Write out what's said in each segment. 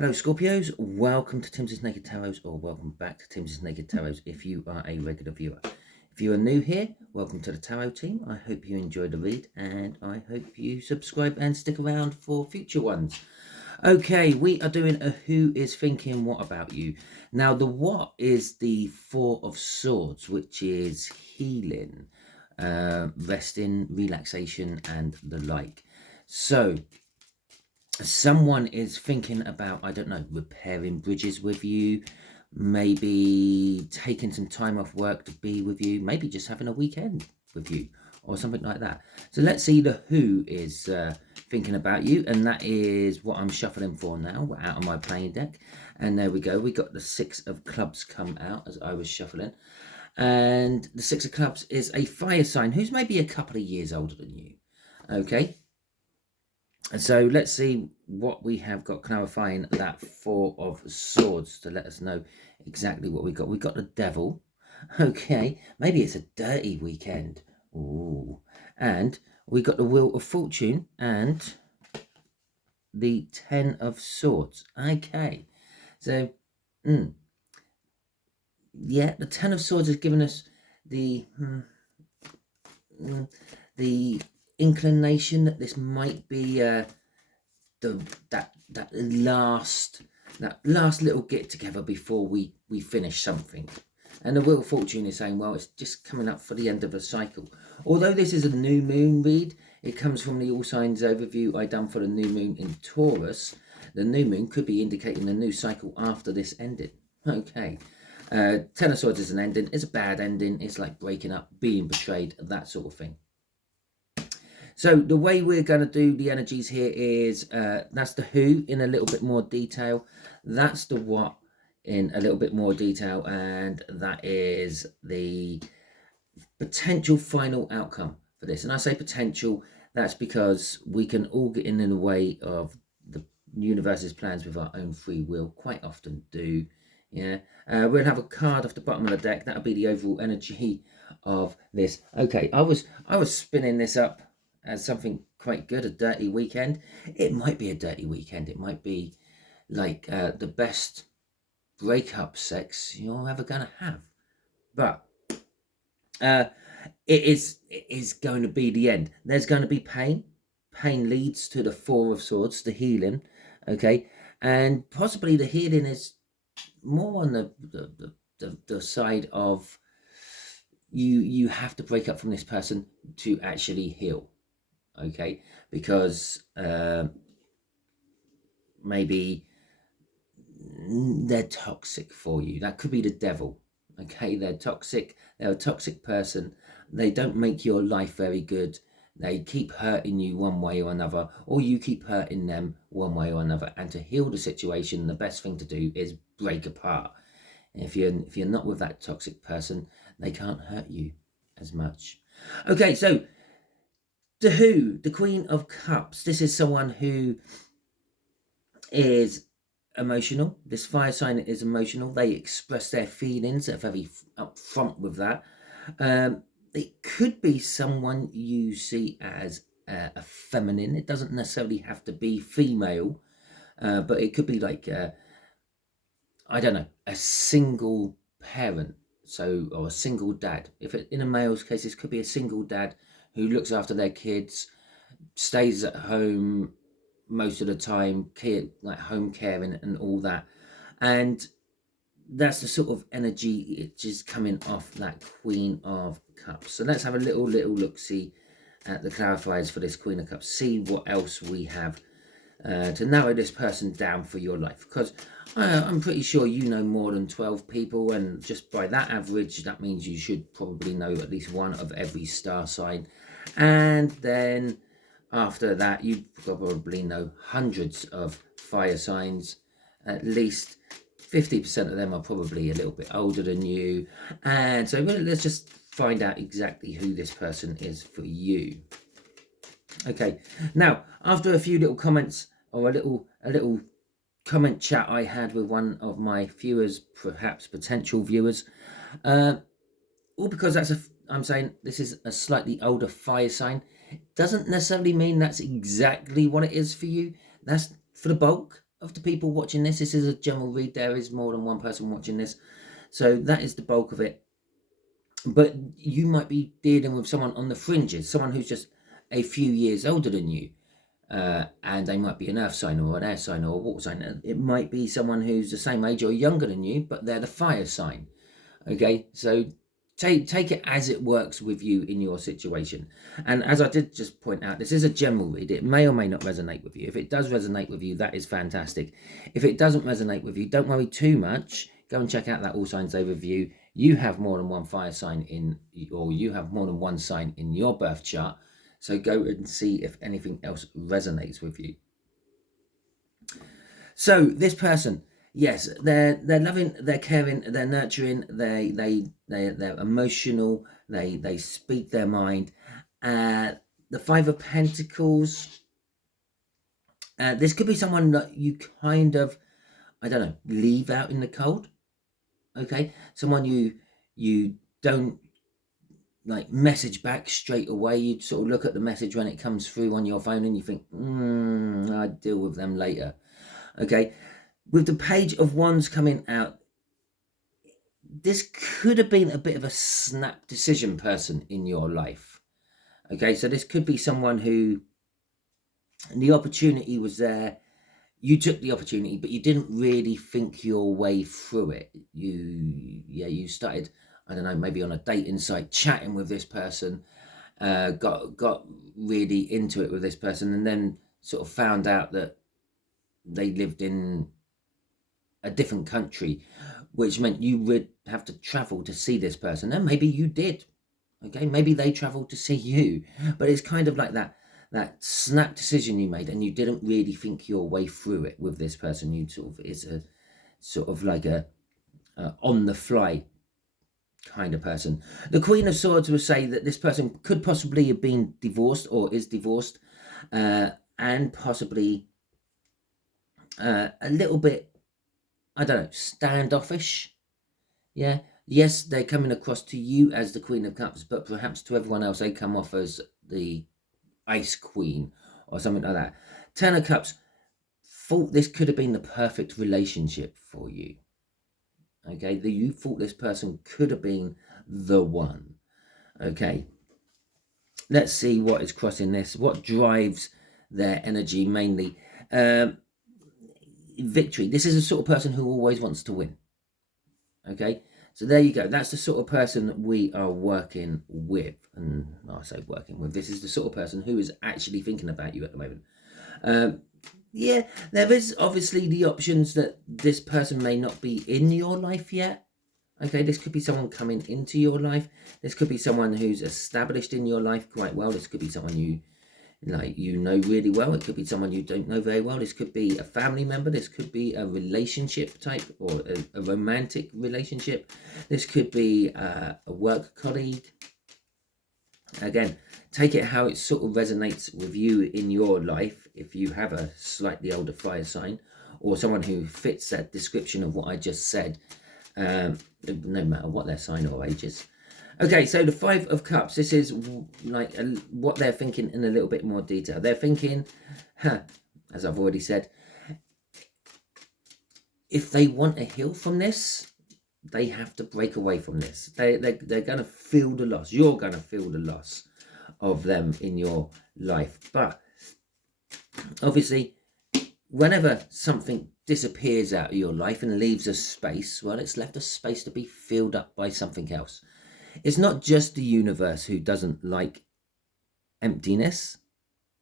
Hello Scorpios, welcome to Timsy Naked Tarot, or welcome back to Timsy Naked Tarot if you are a regular viewer. If you are new here, welcome to the Tarot team. I hope you enjoyed the read and I hope you subscribe and stick around for future ones. Okay, we are doing a Who is Thinking What About You. Now the what is the Four of Swords, which is healing, resting, relaxation and the like. So someone is thinking about, I don't know, repairing bridges with you, maybe taking some time off work to be with you, maybe just having a weekend with you or something like that. So let's see the who is thinking about you, and that is what I'm shuffling for now. We're out of my playing deck, and there we go. We got the Six of Clubs come out as I was shuffling, and the Six of Clubs is a fire sign who's maybe a couple of years older than you. Okay, and so let's see what we have got clarifying that Four of Swords to let us know exactly what we got. We got the Devil. Okay, maybe it's a dirty weekend. Ooh. And we got the Wheel of Fortune and the Ten of Swords. Okay, so yeah, the Ten of Swords has given us the the inclination that this might be that last little get together before we finish something. And the Wheel of Fortune is saying, well, it's just coming up for the end of a cycle. Although this is a new moon read, it comes from the all signs overview I done for the new moon in Taurus. The new moon could be indicating a new cycle after this ending. Okay. Ten of Swords is an ending. It's a bad ending. It's like breaking up, being betrayed, that sort of thing. So the way we're going to do the energies here is that's the who in a little bit more detail. That's the what in a little bit more detail. And that is the potential final outcome for this. And I say potential, that's because we can all get in the way of the universe's plans with our own free will. Quite often do. Yeah. We'll have a card off the bottom of the deck. That'll be the overall energy of this. Okay, I was spinning this up as something quite good, a dirty weekend. It might be a dirty weekend. It might be like the best breakup sex you're ever going to have. But it is going to be the end. There's going to be pain. Pain leads to the Four of Swords, the healing. Okay, and possibly the healing is more on the side of you have to break up from this person to actually heal. Okay, because maybe they're toxic for you. That could be the devil. Okay, they're toxic. They're a toxic person. They don't make your life very good. They keep hurting you one way or another, or you keep hurting them one way or another. And to heal the situation, the best thing to do is break apart. If you're not with that toxic person, they can't hurt you as much. Okay, so the who, the Queen of Cups. This is someone who is emotional. This fire sign is emotional. They express their feelings. They're very upfront with that. It could be someone you see as a feminine. It doesn't necessarily have to be female, but it could be like I don't know, a single parent, or a single dad. If it, in a male's case, this could be a single dad who looks after their kids, stays at home most of the time, like home caring and all that. And that's the sort of energy it's just coming off that Queen of Cups. So let's have a little look-see at the clarifiers for this Queen of Cups. See what else we have to narrow this person down for your life. Because I'm pretty sure you know more than 12 people. And just by that average, that means you should probably know at least one of every star sign. And then after that, you probably know hundreds of fire signs. At least 50% of them are probably a little bit older than you. And so let's just find out exactly who this person is for you. Okay, now after a few little comments, or a little comment chat I had with one of my viewers, perhaps potential viewers, all because I'm saying this is a slightly older fire sign. Doesn't necessarily mean that's exactly what it is for you. That's for the bulk. of the people watching this. This is a general read. There is more than one person watching this. So that is the bulk of it. But you might be dealing with someone on the fringes, someone who's just a few years older than you. And they might be an earth sign or an air sign or a water sign. It might be someone who's the same age or younger than you, but they're the fire sign. Okay, so take it as it works with you in your situation. And as I did just point out, this is a general read. It may or may not resonate with you. If it does resonate with you, that is fantastic. If it doesn't resonate with you, don't worry too much. Go and check out that All Signs Overview. You have more than one fire sign in, or you have more than one sign in your birth chart. So go and see if anything else resonates with you. So this person, yes, they're loving, they're caring, they're nurturing, they're emotional, they speak their mind. The Five of Pentacles. This could be someone that you kind of, I don't know, leave out in the cold. Okay, someone you don't like message back straight away. You'd sort of look at the message when it comes through on your phone and you think, I'll deal with them later. Okay, with the Page of Wands coming out, this could have been a bit of a snap decision person in your life. Okay, so this could be someone who the opportunity was there. You took the opportunity, but you didn't really think your way through it. You started, I don't know, maybe on a dating site, chatting with this person, got really into it with this person, and then sort of found out that they lived in a different country, which meant you would have to travel to see this person. And maybe you did. Okay, maybe they traveled to see you, but it's kind of like that snap decision you made, and you didn't really think your way through it with this person. You it's a sort of like a on the fly kind of person. The Queen of Swords will say that this person could possibly have been divorced or is divorced, and possibly a little bit, I don't know, standoffish. Yeah. Yes, they're coming across to you as the Queen of Cups, but perhaps to everyone else they come off as the Ice Queen or something like that. Ten of Cups thought this could have been the perfect relationship for you. Okay, you thought this person could have been the one. Okay, let's see what is crossing this. What drives their energy mainly? Victory. This is the sort of person who always wants to win. Okay, so there you go. That's the sort of person that we are working with. And I say working with. This is the sort of person who is actually thinking about you at the moment. Yeah, there is obviously the options that this person may not be in your life yet. Okay, this could be someone coming into your life. This could be someone who's established in your life quite well. This could be someone you know really well. It could be someone you don't know very well. This could be a family member. This could be a relationship type or a romantic relationship. This could be a work colleague. Again, take it how it sort of resonates with you in your life. If you have a slightly older fire sign or someone who fits that description of what I just said, no matter what their sign or age is. Okay, so the Five of Cups, this is like what they're thinking in a little bit more detail. They're thinking, as I've already said, if they want to heal from this, they have to break away from this. They're going to feel the loss. You're going to feel the loss of them in your life. But obviously, whenever something disappears out of your life and leaves a space, well, it's left a space to be filled up by something else. It's not just the universe who doesn't like emptiness.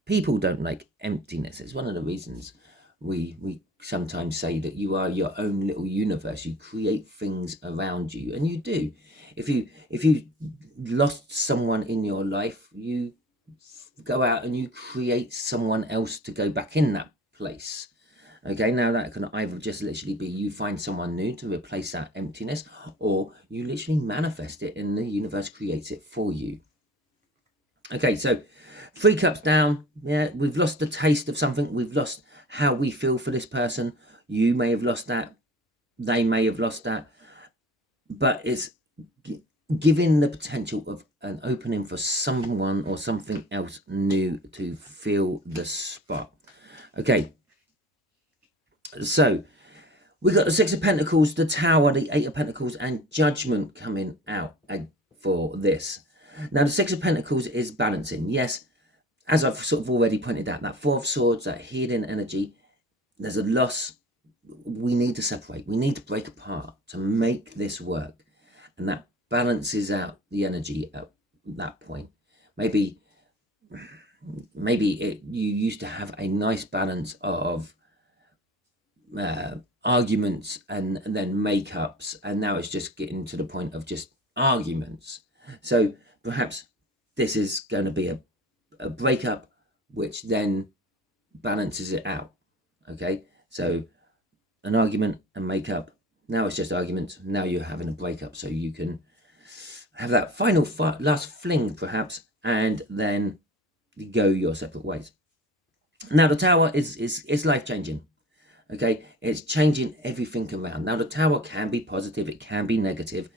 People don't like emptiness. It's one of the reasons we sometimes say that you are your own little universe. You create things around you, and you do. If you lost someone in your life, you go out and you create someone else to go back in that place. Okay, now that can either just literally be you find someone new to replace that emptiness, or you literally manifest it and the universe creates it for you. Okay, so 3 cups down. Yeah, we've lost the taste of something. We've lost how we feel for this person. You may have lost that. They may have lost that. But it's giving the potential of an opening for someone or something else new to fill the spot. Okay. So we got the Six of Pentacles, the Tower, the Eight of Pentacles, and Judgment coming out for this. Now, the Six of Pentacles is balancing. Yes, as I've sort of already pointed out, that Four of Swords, that healing energy, there's a loss. We need to separate. We need to break apart to make this work. And that balances out the energy at that point. Maybe you used to have a nice balance of arguments and then makeups, and now it's just getting to the point of just arguments. So perhaps this is going to be a breakup which then balances it out. Okay, so an argument and makeup, now it's just arguments, now you're having a breakup, so you can have that final last fling perhaps, and then go your separate ways. Now the Tower is life-changing. Okay, it's changing everything around. Now the Tower can be positive, it can be negative,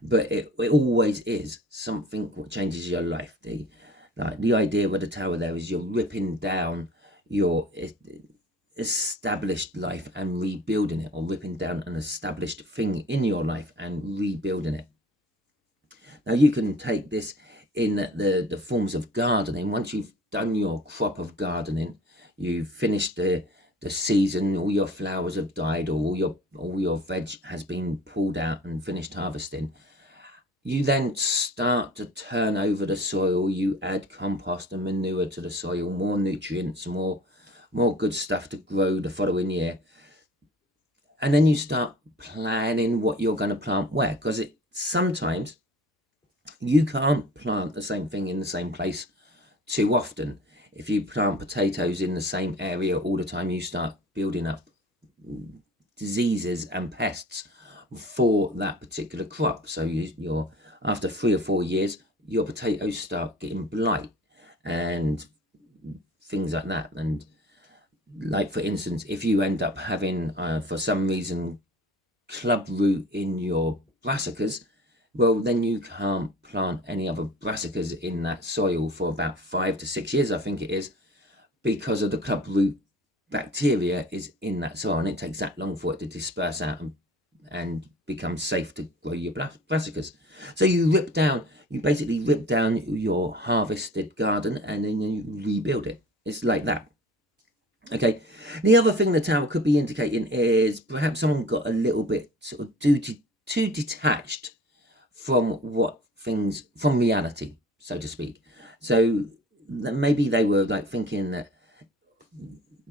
but it always is something that changes your life. The idea with the Tower there is you're ripping down your established life and rebuilding it, or ripping down an established thing in your life and rebuilding it. Now you can take this in the forms of gardening. Once you've done your crop of gardening, you've finished the season, all your flowers have died, or all your veg has been pulled out and finished harvesting, you then start to turn over the soil. You add compost and manure to the soil, more nutrients, more good stuff to grow the following year. And then you start planning what you're going to plant where, because sometimes you can't plant the same thing in the same place too often. If you plant potatoes in the same area all the time, you start building up diseases and pests for that particular crop. So you're after 3 or 4 years, your potatoes start getting blight and things like that. And like, for instance, if you end up having for some reason club root in your brassicas, well, then you can't plant any other brassicas in that soil for about 5 to 6 years, I think it is, because of the club root bacteria is in that soil, and it takes that long for it to disperse out and become safe to grow your brassicas. So you basically rip down your harvested garden, and then you rebuild it. It's like that. Okay, the other thing the Tower could be indicating is perhaps someone got a little bit sort of too detached from from reality, so to speak. So maybe they were like thinking that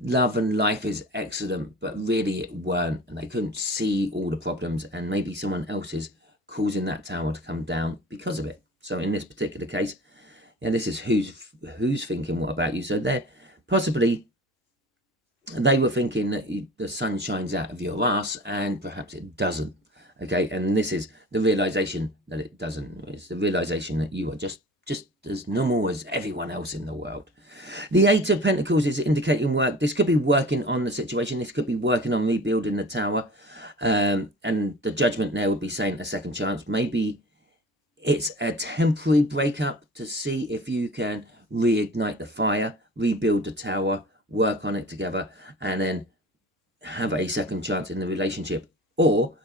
love and life is excellent, but really it weren't, and they couldn't see all the problems, and maybe someone else is causing that Tower to come down because of it. So in this particular case, this is who's thinking what about you. So they're possibly, they were thinking that the sun shines out of your ass, and perhaps it doesn't. Okay, and this is the realization that it doesn't. It's the realization that you are just as normal as everyone else in the world. The Eight of Pentacles is indicating work. This could be working on the situation. This could be working on rebuilding the Tower. And the Judgment there would be saying a second chance. Maybe it's a temporary breakup to see if you can reignite the fire, rebuild the Tower, work on it together, and then have a second chance in the relationship. Or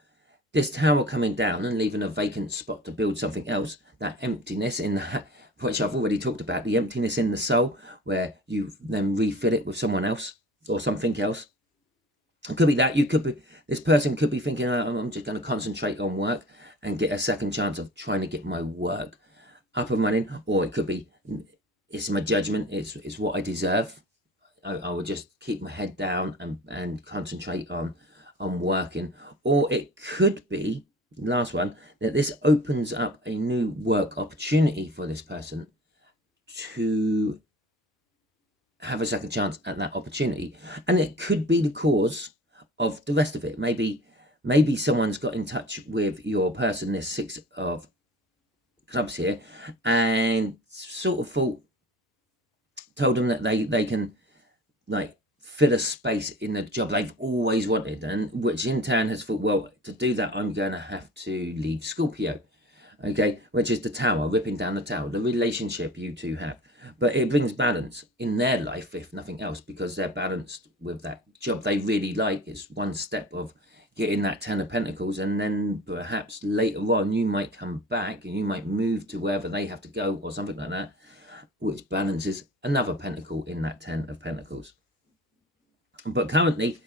this Tower coming down and leaving a vacant spot to build something else, that emptiness in that, which I've already talked about, the emptiness in the soul, where you then refill it with someone else or something else. It could be that. This person could be thinking, I'm just going to concentrate on work and get a second chance of trying to get my work up and running. Or it could be, it's my judgment, it's what I deserve. I will just keep my head down and concentrate on working. Or it could be, last one, that this opens up a new work opportunity for this person to have a second chance at that opportunity. And it could be the cause of the rest of it. Maybe someone's got in touch with your person, this Six of Clubs here, and sort of told them that they can like fill a space in the job they've always wanted, and which in turn has thought, well, to do that I'm going to have to leave Scorpio. Okay, which is the Tower, ripping down the Tower, the relationship you two have. But it brings balance in their life, if nothing else, because they're balanced with that job they really like. It's one step of getting that 10 of Pentacles, and then perhaps later on you might come back and you might move to wherever they have to go or something like that, which balances another Pentacle in that 10 of Pentacles. But currently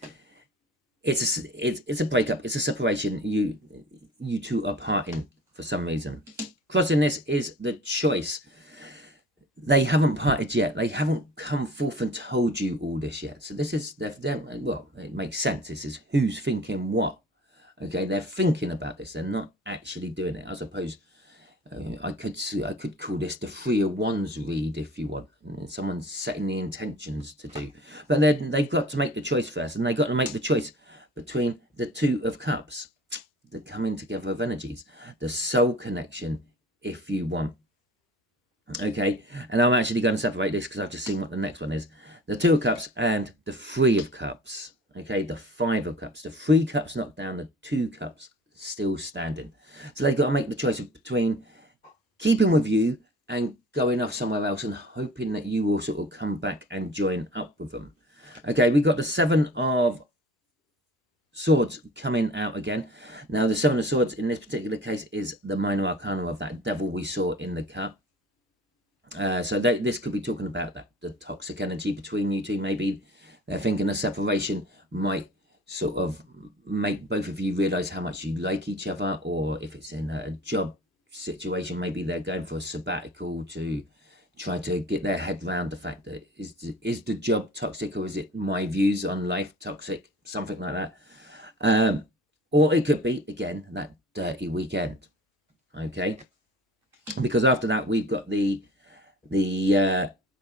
it's a breakup, it's a separation. You two are parting for some reason. Crossing this is the choice. They haven't parted yet. They haven't come forth and told you all this yet. So this is, well, it makes sense. This is who's thinking what. Okay, they're thinking about this. They're not actually doing it. I suppose I could call this the Three of Wands read if you want. Someone's setting the intentions to do. But then they've got to make the choice first. And they've got to make the choice between the Two of Cups, the coming together of energies, the soul connection, if you want. Okay, and I'm actually going to separate this because I've just seen what the next one is. The Two of Cups and the Three of Cups. Okay, the Five of Cups. The 3 cups knocked down, the 2 cups still standing. So they've got to make the choice between keeping with you and going off somewhere else and hoping that you will sort of come back and join up with them. Okay, we got the 7 of Swords coming out again. Now, the 7 of Swords in this particular case is the minor arcana of that devil we saw in the cup. So this could be talking about that, the toxic energy between you two. Maybe they're thinking a separation might sort of make both of you realize how much you like each other, or if it's in a job situation, maybe they're going for a sabbatical to try to get their head around the fact that is the job toxic, or is it my views on life toxic, something like that. Or it could be, again, that dirty weekend. Okay, because after that we've got the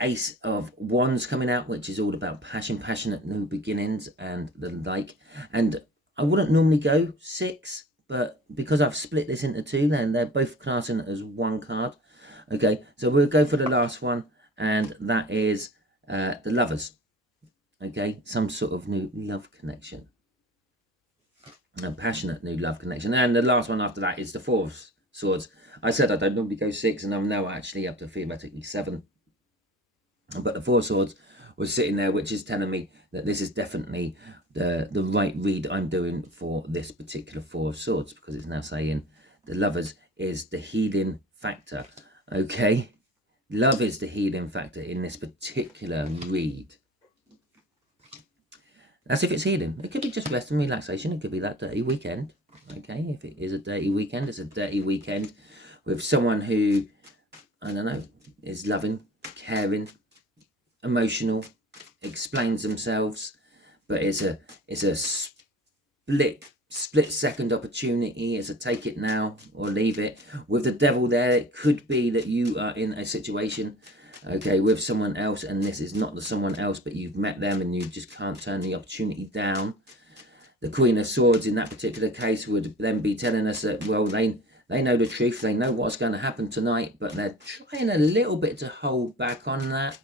Ace of Wands coming out, which is all about passion, passionate new beginnings and the like. And I wouldn't normally go 6, but because I've split this into 2, then they're both classing it as 1 card. Okay, so we'll go for the last one, and that is the Lovers. Okay, some sort of new love connection, a passionate new love connection. And the last one after that is the 4 of Swords. I said I don't normally go 6, and I'm now actually up to theoretically 7. But the 4 of Swords was sitting there, which is telling me that this is definitely the right read I'm doing for this particular 4 of Swords, because it's now saying the Lovers is the healing factor. Okay, love is the healing factor in this particular read. That's if it's healing. It could be just rest and relaxation. It could be that dirty weekend. Okay, if it is a dirty weekend, it's a dirty weekend with someone who, I don't know, is loving, caring, emotional, explains themselves, but it's a split second opportunity. It's a take it now or leave it. With the Devil there, it could be that you are in a situation, okay, with someone else, and this is not the someone else, but you've met them and you just can't turn the opportunity down. The Queen of Swords in that particular case would then be telling us that, well, they know the truth, they know what's going to happen tonight, but they're trying a little bit to hold back on that.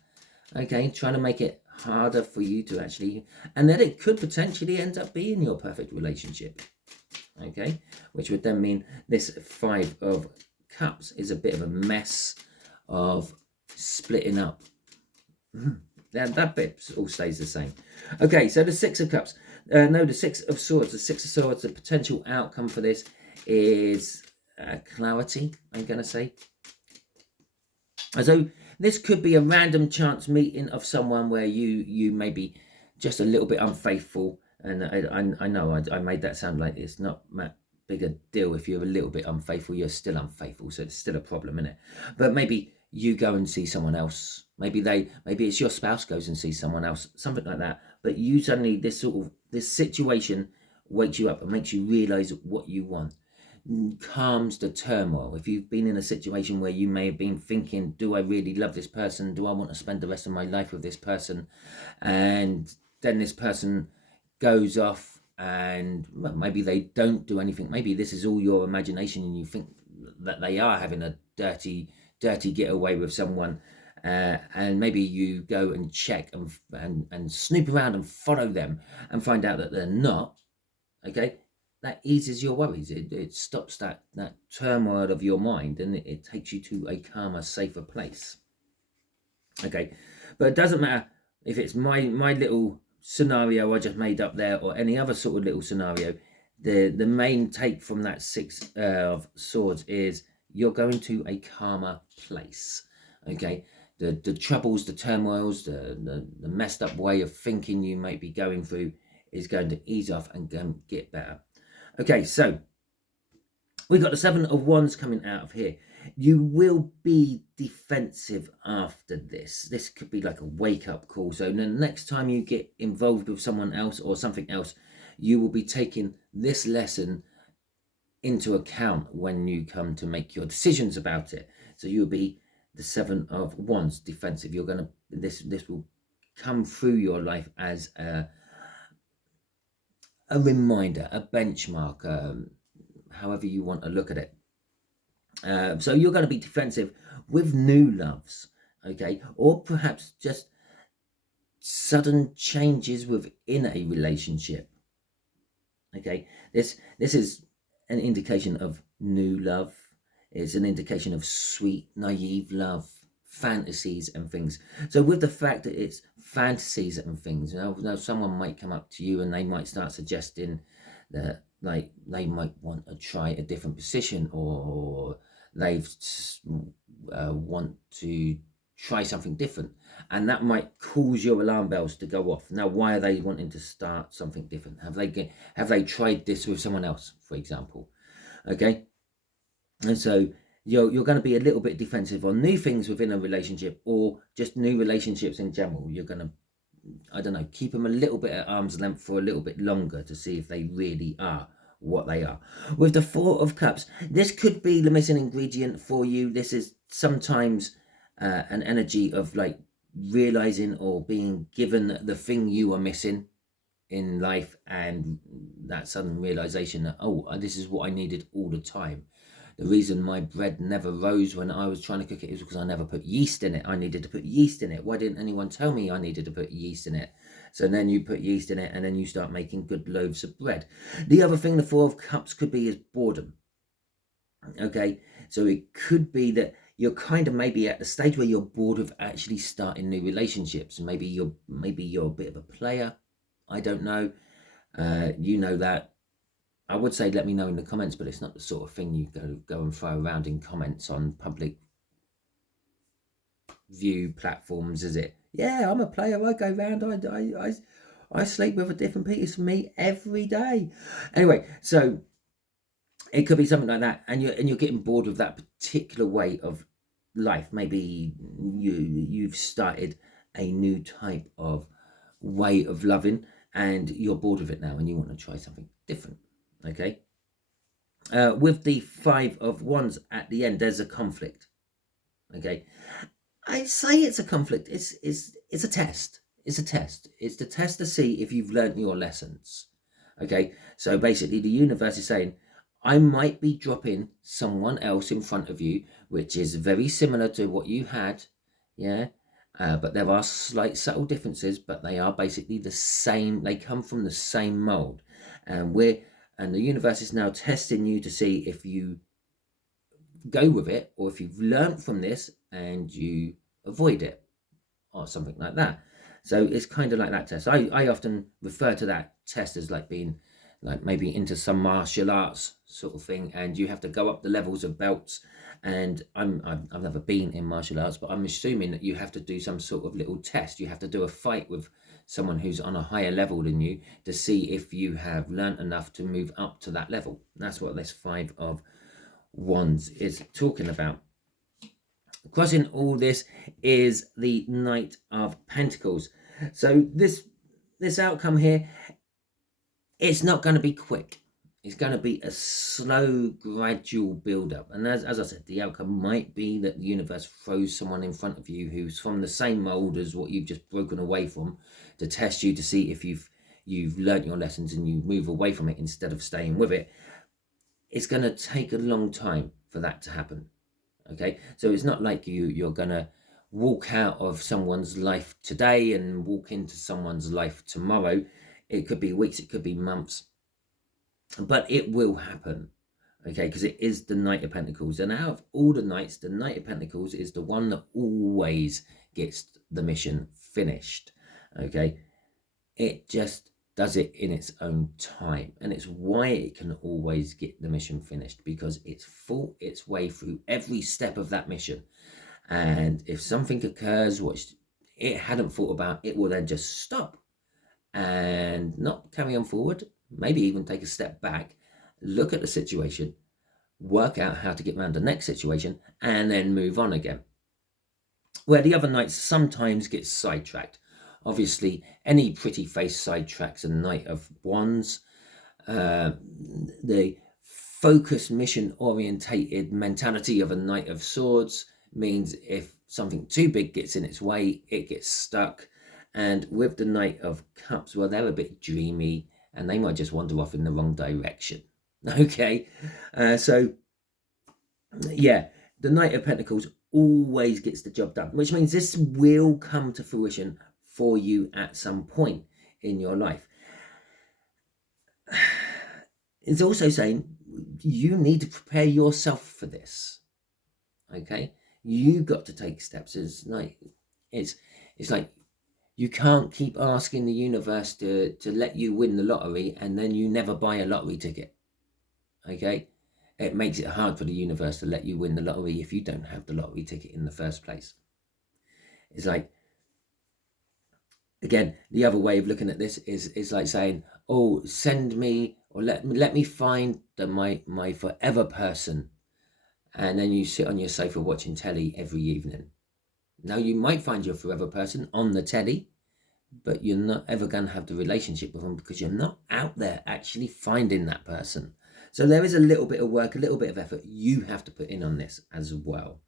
Okay, trying to make it harder for you to actually, and then it could potentially end up being your perfect relationship. Okay, which would then mean this 5 of Cups is a bit of a mess of splitting up. That bit all stays the same. Okay, so the 6 of Cups, the 6 of Swords. The 6 of Swords, the potential outcome for this is clarity, I'm going to say. So this could be a random chance meeting of someone where you may be just a little bit unfaithful. And I know I made that sound like it's not that big a deal. If you're a little bit unfaithful, you're still unfaithful. So it's still a problem, isn't it? But maybe you go and see someone else. Maybe it's your spouse goes and sees someone else, something like that. But you suddenly, this situation wakes you up and makes you realize what you want. Calms the turmoil. If you've been in a situation where you may have been thinking, do I really love this person? Do I want to spend the rest of my life with this person? And then this person goes off and maybe they don't do anything. Maybe this is all your imagination and you think that they are having a dirty getaway with someone, and maybe you go and check and snoop around and follow them and find out that they're not. Okay, that eases your worries. It stops that turmoil of your mind, and it takes you to a calmer, safer place. Okay, but it doesn't matter if it's my little scenario I just made up there, or any other sort of little scenario, the main take from that Six of Swords is you're going to a calmer place. Okay, the troubles, the turmoils, the messed up way of thinking you might be going through is going to ease off and go and get better. Okay, so we've got the Seven of Wands coming out of here. You will be defensive after this. This could be like a wake-up call. So the next time you get involved with someone else or something else, you will be taking this lesson into account when you come to make your decisions about it. So you'll be the Seven of Wands, defensive. You're going to, this will come through your life as a reminder, a benchmark, however you want to look at it. So you're going to be defensive with new loves, okay, or perhaps just sudden changes within a relationship. Okay, this is an indication of new love. It's an indication of sweet, naive love, fantasies and things. So with the fact that it's fantasies and things, now someone might come up to you and they might start suggesting that like they might want to try a different position, or they want to try something different, and that might cause your alarm bells to go off. Now, why are they wanting to start something different? Have they tried this with someone else, for example? Okay, and so you're going to be a little bit defensive on new things within a relationship, or just new relationships in general. You're going to, I don't know, keep them a little bit at arm's length for a little bit longer to see if they really are what they are. With the Four of Cups, this could be the missing ingredient for you. This is sometimes an energy of like realizing or being given the thing you are missing in life, and that sudden realization that, oh, this is what I needed all the time. The reason my bread never rose when I was trying to cook it is because I never put yeast in it. I needed to put yeast in it. Why didn't anyone tell me I needed to put yeast in it? So then you put yeast in it, and then you start making good loaves of bread. The other thing the Four of Cups could be is boredom. Okay, so it could be that you're kind of maybe at the stage where you're bored of actually starting new relationships. Maybe you're a bit of a player. I don't know. You know that. I would say let me know in the comments, but it's not the sort of thing you go and throw around in comments on public view platforms, is it? Yeah, I'm a player. I go round. I sleep with a different piece of me every day. Anyway, so it could be something like that, and you're getting bored of that particular way of life. Maybe you've started a new type of way of loving, and you're bored of it now, and you want to try something different. Okay. With the Five of Wands at the end, there's a conflict. Okay, I say it's a conflict. It's a test. It's a test. It's the test to see if you've learnt your lessons. Okay, so basically the universe is saying, I might be dropping someone else in front of you, which is very similar to what you had, yeah, but there are slight subtle differences, but they are basically the same. They come from the same mold, and the universe is now testing you to see if you go with it, or if you've learnt from this and you avoid it, or something like that. So it's kind of like that test. I often refer to that test as like being like maybe into some martial arts sort of thing, and you have to go up the levels of belts. And I've never been in martial arts, but I'm assuming that you have to do some sort of little test. You have to do a fight with someone who's on a higher level than you to see if you have learnt enough to move up to that level. That's what this Five of Wands is talking about. Crossing all this is the Knight of Pentacles. So this outcome here, it's not going to be quick. It's going to be a slow, gradual build-up. And as I said, the outcome might be that the universe throws someone in front of you who's from the same mold as what you've just broken away from, to test you to see if you've learnt your lessons and you move away from it instead of staying with it. It's going to take a long time for that to happen. Okay, so it's not like you're going to walk out of someone's life today and walk into someone's life tomorrow. It could be weeks, it could be months, but it will happen. Okay, because it is the Knight of Pentacles, and out of all the Knights, the Knight of Pentacles is the one that always gets the mission finished. Okay, It just does it in its own time, and it's why it can always get the mission finished, because it's thought its way through every step of that mission. And if something occurs which it hadn't thought about, it will then just stop and not carry on forward, maybe even take a step back, look at the situation, work out how to get around the next situation, and then move on again. Where the other knights sometimes get sidetracked. Obviously, any pretty face sidetracks a Knight of Wands. The focused, mission-orientated mentality of a Knight of Swords means if something too big gets in its way, it gets stuck. And with the Knight of Cups, well, they're a bit dreamy, and they might just wander off in the wrong direction. Okay, so yeah, the Knight of Pentacles always gets the job done, which means this will come to fruition for you at some point in your life. It's also saying you need to prepare yourself for this. Okay, you got to take steps. It's like you can't keep asking the universe to let you win the lottery and then you never buy a lottery ticket. Okay, it makes it hard for the universe to let you win the lottery if you don't have the lottery ticket in the first place. It's like, again, the other way of looking at this is like saying, oh, send me, or let me find my forever person, and then you sit on your sofa watching telly every evening. Now, you might find your forever person on the telly, but you're not ever going to have the relationship with them because you're not out there actually finding that person. So there is a little bit of work, a little bit of effort you have to put in on this as well.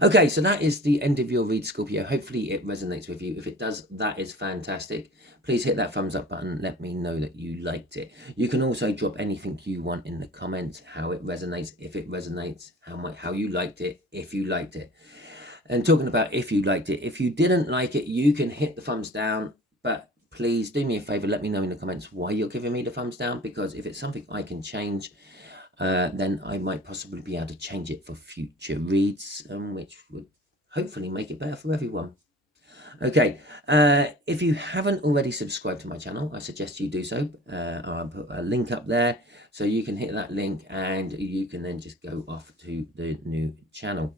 Okay, so that is the end of your read, Scorpio. Hopefully it resonates with you. If it does, that is fantastic. Please hit that thumbs up button. Let me know that you liked it. You can also drop anything you want in the comments, how it resonates, if it resonates, how you liked it, if you liked it. And talking about if you liked it, if you didn't like it, you can hit the thumbs down. But please do me a favor, let me know in the comments why you're giving me the thumbs down, because if it's something I can change, then I might possibly be able to change it for future reads, which would hopefully make it better for everyone. Okay, if you haven't already subscribed to my channel, I suggest you do so. I'll put a link up there, so you can hit that link and you can then just go off to the new channel.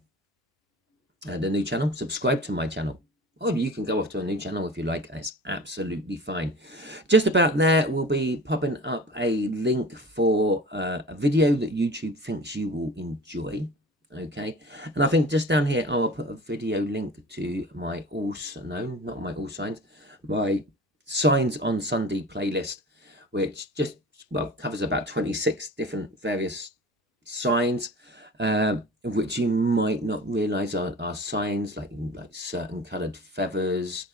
Subscribe to my channel. Or you can go off to a new channel if you like. It's absolutely fine. Just about there, we'll be popping up a link for a video that YouTube thinks you will enjoy. Okay, and I think just down here I'll put a video link to my my Signs on Sunday playlist, which just covers about 26 different various signs, which you might not realize are signs, like certain colored feathers,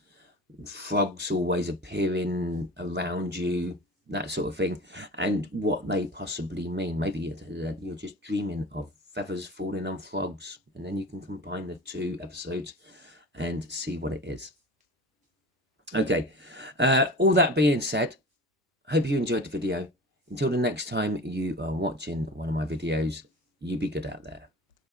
frogs always appearing around you, that sort of thing, and what they possibly mean. Maybe you're just dreaming of feathers falling on frogs, and then you can combine the two episodes and see what it is. Okay, all that being said, I hope you enjoyed the video. Until the next time you are watching one of my videos, you be good out there.